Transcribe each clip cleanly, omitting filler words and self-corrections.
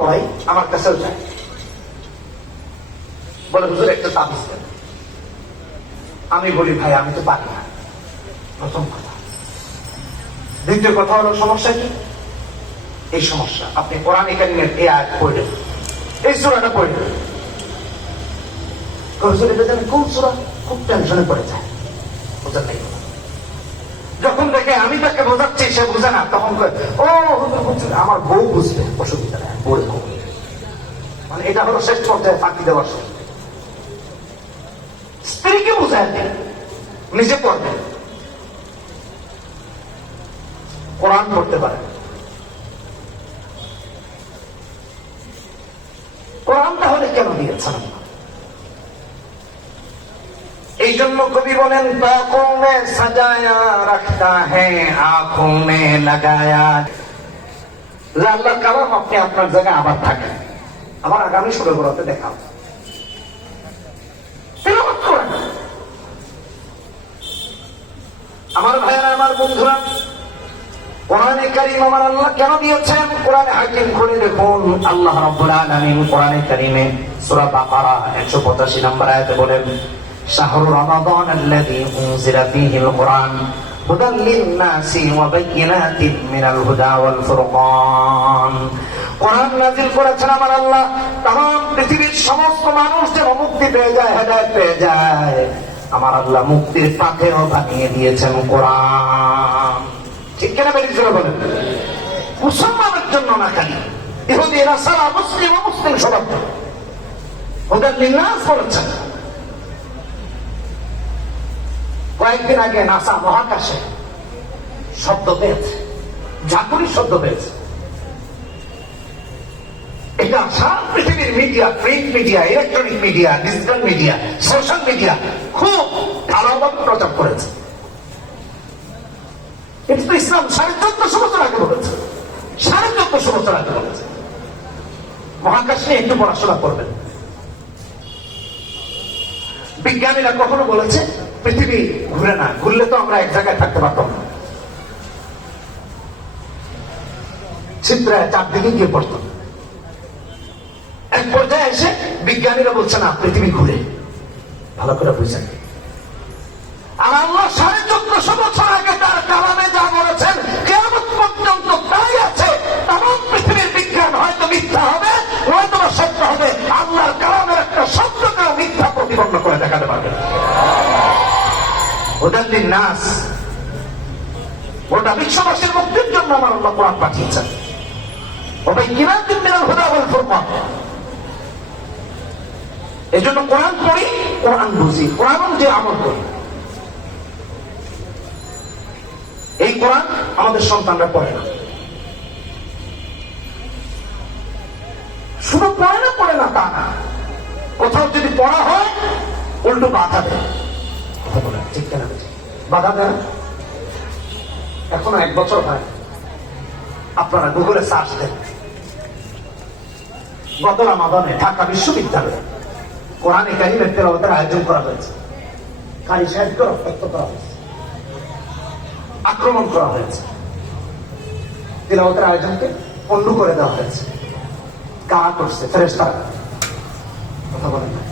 পড়াই, আমার কাছেও যায়, বলে হুজুর একটা তাবিজ দেন। আমি বলি ভাই আমি তো পারি না, প্রথম কথা। দ্বিতীয় কথা হলো সমস্যা কি? এই সমস্যা আপনি কোরআনে কারিমের এই আয়াত পড়লেন, এই সূরাটা পড়লেন, হুজুর এটা জানেন কোন সূরা? খুব টেনশনে পড়ে যায়, বোঝার নেই। যখন দেখে আমি তাকে বোঝাচ্ছি সে বুঝে না, তখন ও হুজুর বুঝছেন, আমার বউ বুঝবে, অসুবিধা নেই, বউ মানে এটা হলো শেষ পর্যায়ে ফাঁকি দেওয়ার শেষ। স্ত্রীকে বুঝায় দেন, নিজে পড়বেন, কোরআন পড়তে পারেন। কোরআন তাহলে কেন দিয়েছেন? এই জন্য কবি বলেন বাঁকোं में सजाया रखता है आंखों में लगाया। আল্লাহর কালাম আপনি আপনার জায়গায় আবার থাকেন, আবার আগামী সবে বরাতে দেখাও, আমার ভাইয়েরা, আমার বন্ধুরা, কোরআনে কারীম আমার আল্লাহ কেন দিয়েছেন? কোরআনে হাকিম করে দেখুন, আল্লাহ রাব্বুল আলামিন কোরআনে কারীমে সূরা বাকারা 185 নম্বর আয়াতে বলেন শাহরু রমাদান আল্লাযী উনজিলা ফীহিল কুরআন হুদাল লিন-নাসি ওয়া বায়্যিনাতিন মিনাল হুদা ওয়াল ফুরকান। কোরআন নাযিল করেছেন আমার আল্লাহ तमाम পৃথিবীর সমস্ত মানুষ যেন মুক্তি পেয়ে যায়, হেদায়েত পেয়ে যায়। আমার আল্লাহ মুক্তির পাথেও বানিয়ে দিয়েছেন কোরআন। ঠিক কিনা বেরিয়ে বলেন? মুসলমানের জন্য না, খালি ইহুদি নাসারা মুসলিম ও মুসলিম সবার জন্য হুদাল লিন-নাস বলেছেন। কয়েকদিন আগে নাসা মহাকাশে শব্দ পেয়েছে, ঝাঁকুনি শব্দ পেয়েছে। এটা সারা পৃথিবীর media, print media, electronic media, digital media, social media খুব ভালোভাবে প্রচার করেছে। এটা তো ইসলাম 1450 বছর আগে বলেছে, 1450 বছর আগে বলেছে। মহাকাশ নিয়ে একটু পড়াশোনা করবেন। বিজ্ঞানীরা কখনো বলেছে পৃথিবী ঘুরে না, ঘুরলে তো আমরা এক জায়গায় থাকতে পারতাম না, ছিদ্রায় চারদিকে গিয়ে পড়তাম। এক পর্যায়ে এসে বিজ্ঞানীরা বলছে না, পৃথিবী ঘুরে। ভালো করে বুঝছেন? আর আল্লাহ 1450 বছর আগে তার কালামে যা বলেছেন কিয়ামত পর্যন্ত তাই আছে। তামাম পৃথিবীর বিজ্ঞান হয়তো মিথ্যা হবে, হয়তো সত্য হবে, আল্লাহর কালামের একটা শব্দকেও মিথ্যা প্রতিপন্ন করে দেখাতে পারবে। হুদাল লিন-নাস, গোটা বিশ্ববাসীর মুক্তির জন্য আমার আল্লাহ কোরআন পাঠিয়েছেন। ওয়া বায়্যিনাতিন মিনাল হুদা ওয়াল ফুরকান। এই জন্য কোরআন পড়ি, কোরআন বুঝি, কোরআন অনুযায়ী আমল করি। এই কোরআন আমাদের সন্তানরা পড়ে না, শুধু পড়ে না তা না, কোথাও যদি পড়া হয় উল্টো বাধা দেয়। কথা বলে ঠিক কেনা? বাধা দেয়। এখনো 1 বছর হয়, আপনারা গুগলে সার্চ দেন, গত রমাদানে ঢাকা বিশ্ববিদ্যালয়ে কোরআনে কারীমের তেলাওয়াতের আয়োজন করা হয়েছে। কারি সাহেবকে রক্তাক্ত করা হয়েছে, আক্রমণ করা হয়েছে, তেলাওয়াতের আয়োজনকে পণ্ড করে দেওয়া হয়েছে। কারা করছে? ফেরেশতারা। কথা বলেন না,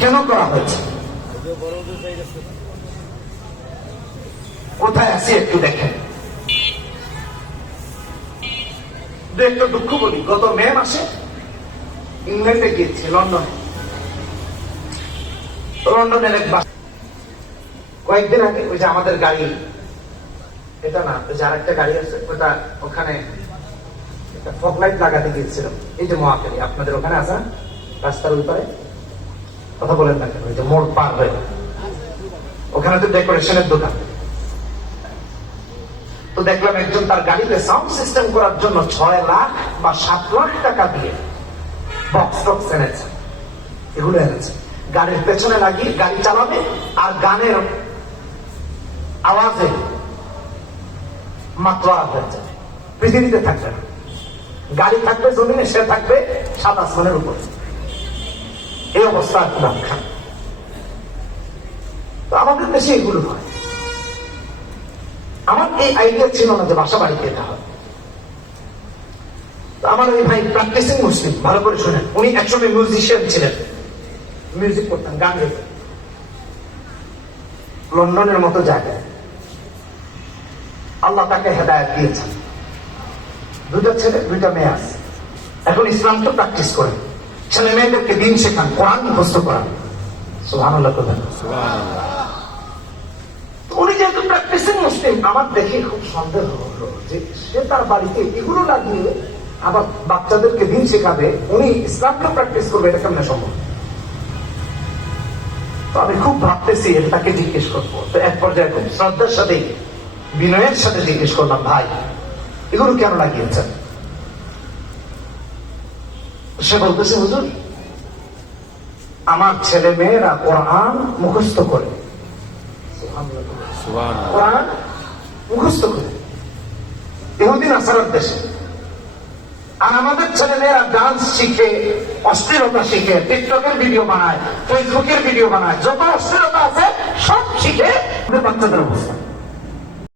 কেন করা হয়েছে? কোথায় আছি একটু দেখেন। একটু দুঃখ বলি, গত মে মাসে ইংল্যান্ডে গিয়েছি, লন্ডনের এক বাস। কয়েকদিন আগে ওই যে আমাদের গাড়ি, এটা না, ওই যে আরেকটা গাড়ি আছে, ওটা ওখানে একটা ফগ লাইট লাগাতে গিয়েছিলাম। এই যে মহাখালী আপনাদের ওখানে আছে, রাস্তার ওই পারে, কথা বলেন না কেন, ওই যে মোড় পার হয়ে ওখানে তো ডেকোরেশনের দোকান। তো দেখলাম একজন তার গাড়িতে সাউন্ড সিস্টেম করার জন্য 6 লাখ বা 7 লাখ টাকা দিয়ে বক্স টক্স এনেছে। এগুলো এনেছে গাড়ির পেছনে লাগিয়ে গাড়ি চালাবে, আর গানের আওয়াজে মাতোয়ারা হয়ে যাবে, পৃথিবীতে থাকবে না। গাড়ি থাকবে জমিনে, সে থাকবে 7 আসমানের উপরে। এই অবস্থা কোরআন খান। তো আমাদের দেশে এগুলো হয়। আমার এই আইডিয়া ছিল না যে বাসা বাড়িতে এটা হবে। আমার ওই ভাই প্র্যাকটিসিং মুসলিম, ভালো করে শুনেন, উনি একসময় মিউজিশিয়ান ছিলেন, মিউজিক করতেন, গান গাইতেন লন্ডনের মতো জায়গায়। আল্লাহ তাকে হেদায়েত দিয়েছেন, দুইটা ছেলে দুইটা মেয়ে আছে। এখন ইসলাম তো প্র্যাকটিস করেন, ছেলে মেয়েদেরকে দিন শেখান, কোরআন মুখস্থ করান। সুবহানাল্লাহ বলেন। উনি যেহেতু প্র্যাকটিসিং মুসলিম, আমার দেখে খুব সন্দেহ হলো যে সে তার বাড়িতে এগুলো লাগিয়ে আবার বাচ্চাদেরকে দিন শেখাবে, উনি ইসলামকে প্র্যাকটিস করবে, এটা কেমন সম্ভব? তো আমি খুব ভাবতেছি তাকে জিজ্ঞেস করবো। তো এক পর্যায়ে খুব শ্রদ্ধার সাথে বিনয়ের সাথে জিজ্ঞেস করলাম, ভাই এগুলো কেন লাগিয়েছেন? সে বলতেছে, হুজুর আমার ছেলে মেয়েরা কোরআন মুখস্থ করে, কোরআন মুখস্থ করে ইহুদি নাসারার দেশে, আর আমাদের ছেলে মেয়েরা ডান্স শিখে, অশ্লীলতা শিখে, টিকটকের ভিডিও বানায়, ফেসবুকের ভিডিও বানায়, যত অশ্লীলতা আছে সব শিখে বাচ্চাদের অবস্থা।